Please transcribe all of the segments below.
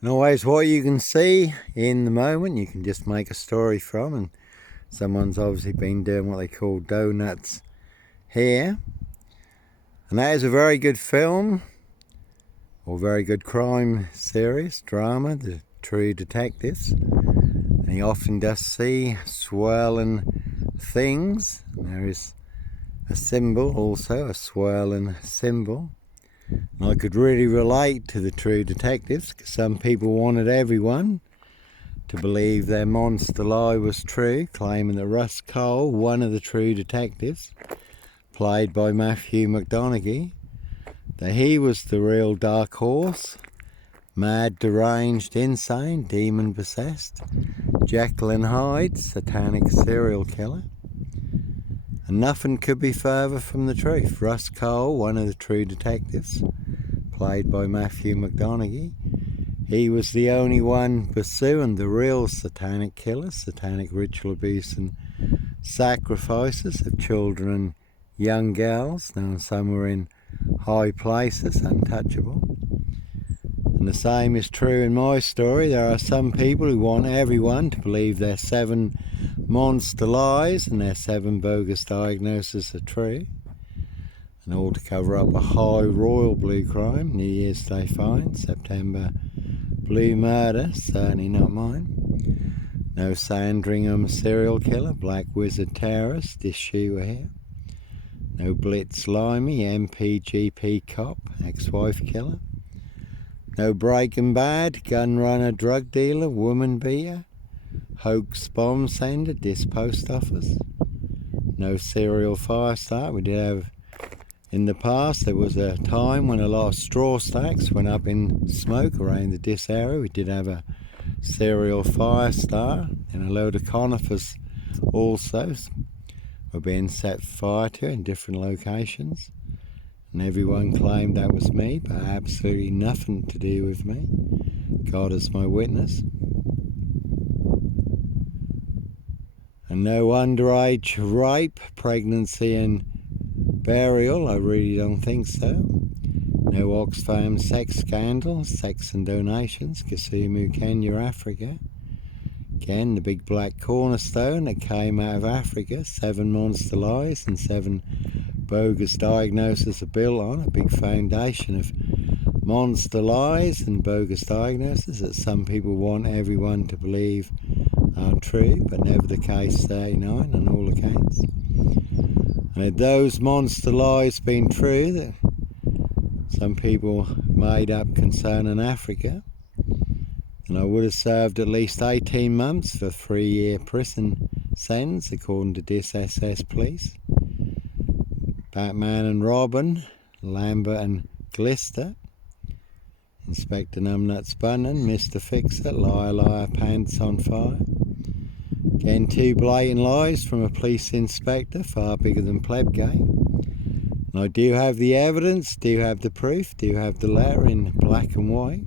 And always what you can see in the moment, you can just make a story from. And someone's obviously been doing what they call donuts here. And that is a very good film, or very good crime series, drama, The True Detectives. And you often does see swirling things. There is a symbol also, a swirling symbol. And I could really relate to the True Detectives, because some people wanted everyone to believe their monster lie was true, claiming that Russ Cole, one of the True Detectives, played by Matthew McConaughey, that he was the real dark horse, mad, deranged, insane, demon-possessed, Jekyll and Hyde, satanic serial killer. And nothing could be further from the truth. Russ Cole, one of the True Detectives, played by Matthew McConaughey, he was the only one pursuing the real satanic killer, satanic ritual abuse and sacrifices of children and young girls. Now some were in high places, untouchable. And the same is true in my story. There are some people who want everyone to believe their 7 monster lies and their 7 bogus diagnoses are true, and all to cover up a high royal blue crime. New Year's Day fine, September blue murder, certainly not mine. No Sandringham serial killer, black wizard terrorist, issue here. No Blitz Limey, MPGP cop, ex-wife killer. No Breaking Bad, gun runner, drug dealer, woman beater, hoax bomb sender, disc post office. No serial fire start. We did have, in the past, there was a time when a lot of straw stacks went up in smoke around the dis area. We did have a serial fire start, and a load of conifers also were being set fire to in different locations. And everyone claimed that was me, but absolutely nothing to do with me. God is my witness. And no underage rape, pregnancy and burial, I really don't think so. No Oxfam sex scandal, sex and donations, Kisumu, Kenya, Africa. Again, the big black cornerstone that came out of Africa, 7 monster lies and 7 bogus diagnoses are built on, a big foundation of monster lies and bogus diagnoses that some people want everyone to believe are true, but never the case 39 on all accounts. And had those monster lies been true that some people made up concerning Africa, then I would have served at least 18 months for a 3-year prison sentence, according to this SS police. Batman and Robin, Lambert and Glister, Inspector Numbnuts Bunnan, Mr. Fix-It, Liar Liar Pants on Fire. Again, 2 blatant lies from a police inspector, far bigger than Plebgate. And I do have the evidence, do have the proof, do have the letter in black and white.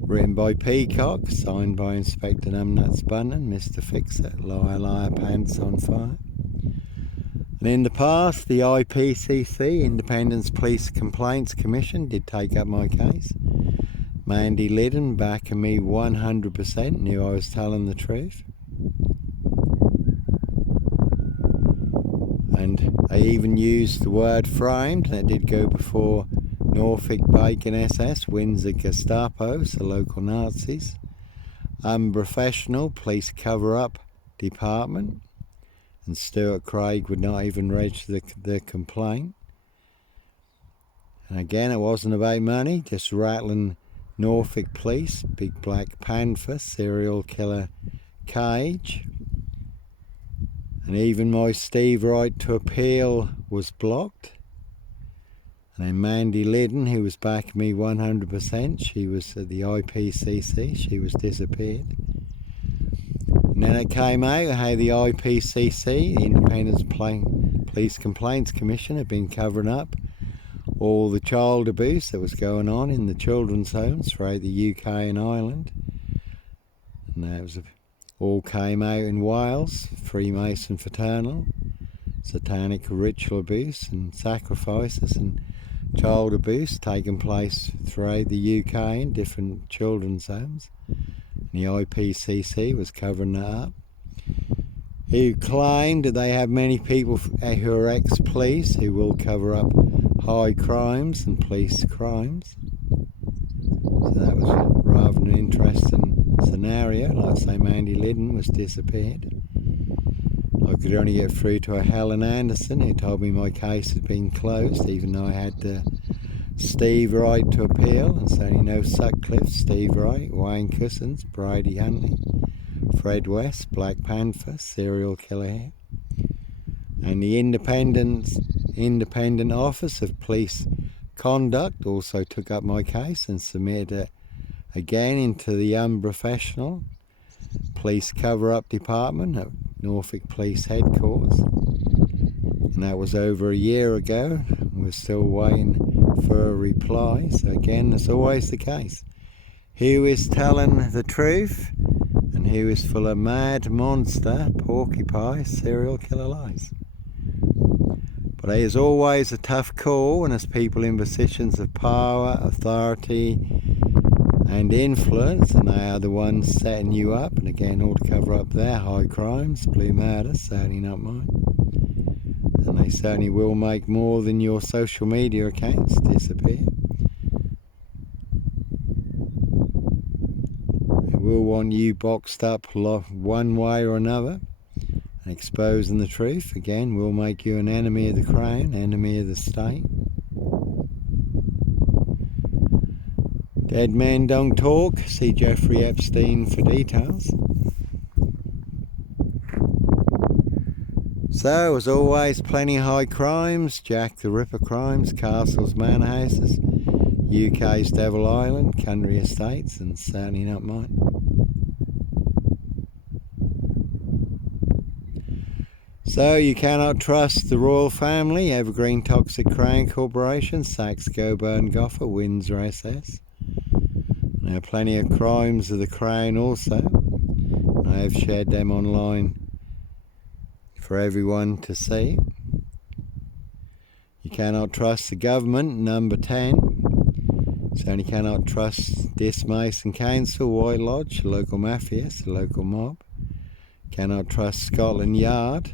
Written by Peacock, signed by Inspector Numbnuts Bunnan, Mr. Fix-It, Liar Liar Pants on Fire. And in the past, the IPCC, Independent Police Complaints Commission, did take up my case. Mandy Liddon, backing me 100%, knew I was telling the truth. And they even used the word framed, and it did go before Norfolk Bacon SS, Windsor Gestapo, so local Nazis. Unprofessional police cover-up department. And Stuart Craig would not even register the complaint. And again, it wasn't about money, just rattling Norfolk police, big black panther, serial killer cage. And even my Steve right to appeal was blocked. And then Mandy Liddon, who was backing me 100%, she was at the IPCC, she was disappeared. And then it came out how the IPCC, the Independent Police Complaints Commission, had been covering up all the child abuse that was going on in the children's homes throughout the UK and Ireland. And that was all came out in Wales, Freemason fraternal, satanic ritual abuse and sacrifices and child abuse taking place throughout the UK in different children's homes. And the IPCC was covering that up. Who claimed that they have many people who are ex-police who will cover up high crimes and police crimes. So that was rather an interesting scenario. Like I say, Mandy Liddon was disappeared. I could only get through to a Helen Anderson who told me my case had been closed, even though I had Steve Wright to appeal, and certainly no Sutcliffe, Steve Wright, Wayne Cousins, Brady Huntley, Fred West, Black Panther, serial killer here. And the Independent Office of Police Conduct also took up my case and submitted it again into the unprofessional Police Cover-Up Department at Norfolk Police Headquarters. And that was over a year ago. We're still waiting for a reply. So again, that's always the case. Who is telling the truth and who is full of mad monster, porcupine, serial killer lies? But it is always a tough call when there's people in positions of power, authority and influence, and they are the ones setting you up, and again all to cover up their high crimes, blue murders, certainly not mine. And they certainly will make more than your social media accounts disappear. They will want you boxed up one way or another. And exposing the truth, again, will make you an enemy of the crown, enemy of the state. Dead men don't talk. See Jeffrey Epstein for details. So, as always, plenty of high crimes, Jack the Ripper crimes, castles, manor houses, UK's Devil Island, country estates, and certainly not mine. So you cannot trust the royal family, Evergreen Toxic Crown Corporation, Saxe Coburn Gotha, Windsor SS. There are plenty of crimes of the crown also. I have shared them online for everyone to see. You cannot trust the government, number 10. Certainly cannot trust Dismason Council, White Lodge, the local mafias, the local mob. Cannot trust Scotland Yard,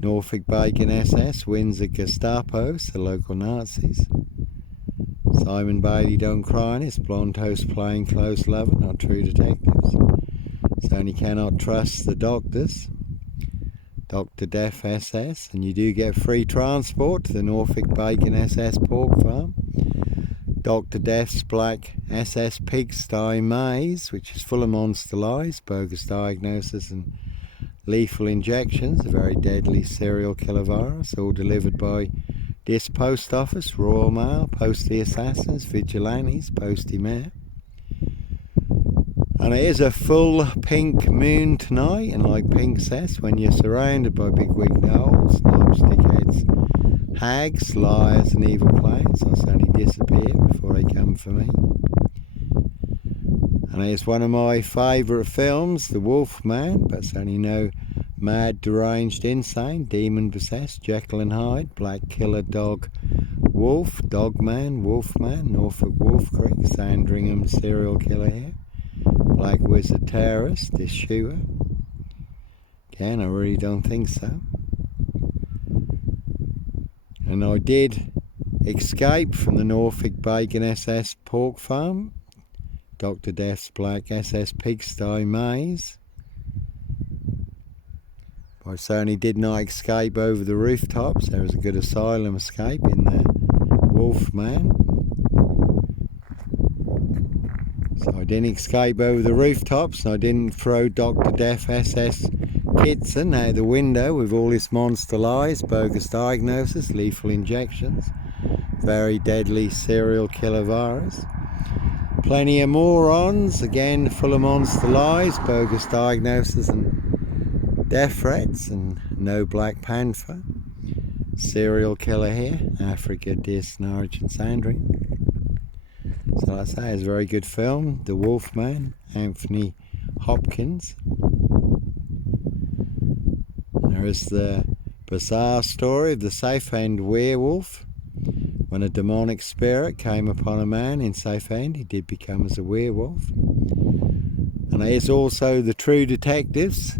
Norfolk Bacon SS, Windsor Gestapos, the local Nazis. Simon Bailey don't cry on his blonde toast plain clothes lover, not true detectives. Certainly cannot trust the doctors. Dr. Death SS, and you do get free transport to the Norfolk Bacon SS pork farm. Dr. Death's Black SS Pigsty Maze, which is full of monster lies, bogus diagnosis and lethal injections, a very deadly serial killer virus, all delivered by this post office, Royal Mail, Postie Assassins, Vigilantes, Postie Mayor. And it is a full pink moon tonight, and like Pink says, when you're surrounded by bigwig gnolls, knobs, dickheads, hags, liars and evil clowns, I'll certainly disappear before they come for me. And it's one of my favourite films, The Wolf Man, but certainly no mad, deranged, insane, demon-possessed, Jekyll and Hyde, Black Killer Dog Wolf, Dogman, Wolfman, Norfolk Wolf Creek, Sandringham serial killer here, Black Wizard Terrorist, Yeshua. Again, I really don't think so. And I did escape from the Norfolk Bacon SS pork farm, Dr. Death's Black SS Pigsty Maze. I certainly did not escape over the rooftops. There was a good asylum escape in the Wolfman. So I didn't escape over the rooftops, and I didn't throw Dr. Death SS Kitson out the window with all his monster lies, bogus diagnosis, lethal injections, very deadly serial killer virus. Plenty of morons, again full of monster lies, bogus diagnosis and death threats, and no Black Panther. Serial killer here, Africa, Dis, Norwich and Sandringham. So like I say, it's a very good film, The Wolfman, Anthony Hopkins. There is the bizarre story of the Southend werewolf, When a demonic spirit came upon a man in Southend, he did become as a werewolf. And it is also the True Detectives.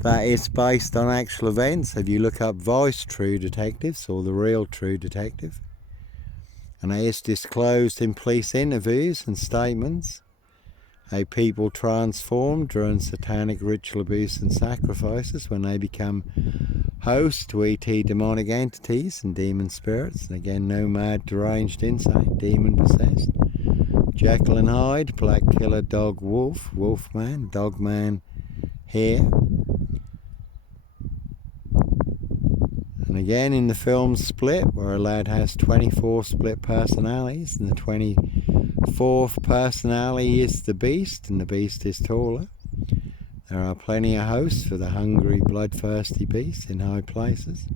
That is based on actual events. If you look up Vice True Detectives or The Real True Detective, and it is disclosed in police interviews and statements how people transform during satanic ritual abuse and sacrifices when they become hosts to ET demonic entities and demon spirits. And again, nomad, deranged, insane, demon possessed. Jekyll and Hyde, black killer, dog, wolf, wolfman, dogman, hare. And again in the film Split, where a lad has 24 split personalities, and the 24th personality is the beast, and the beast is taller. There are plenty of hosts for the hungry, bloodthirsty beast in high places.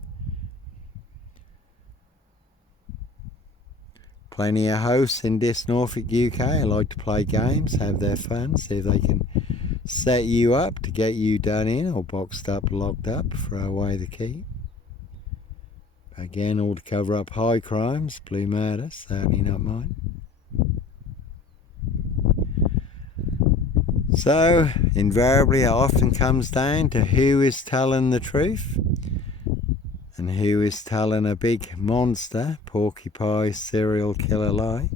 Plenty of hosts in this Norfolk, UK, who like to play games, have their fun, see if they can set you up to get you done in, or boxed up, locked up, throw away the key. Again, all to cover up high crimes, blue murder, certainly not mine. So, invariably, it often comes down to who is telling the truth and who is telling a big monster, porcupine, serial killer lie,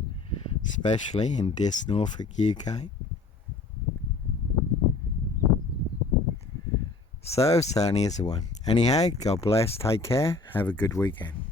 especially in this Norfolk, UK. So, certainly is the one. Anyhow, God bless, take care, have a good weekend.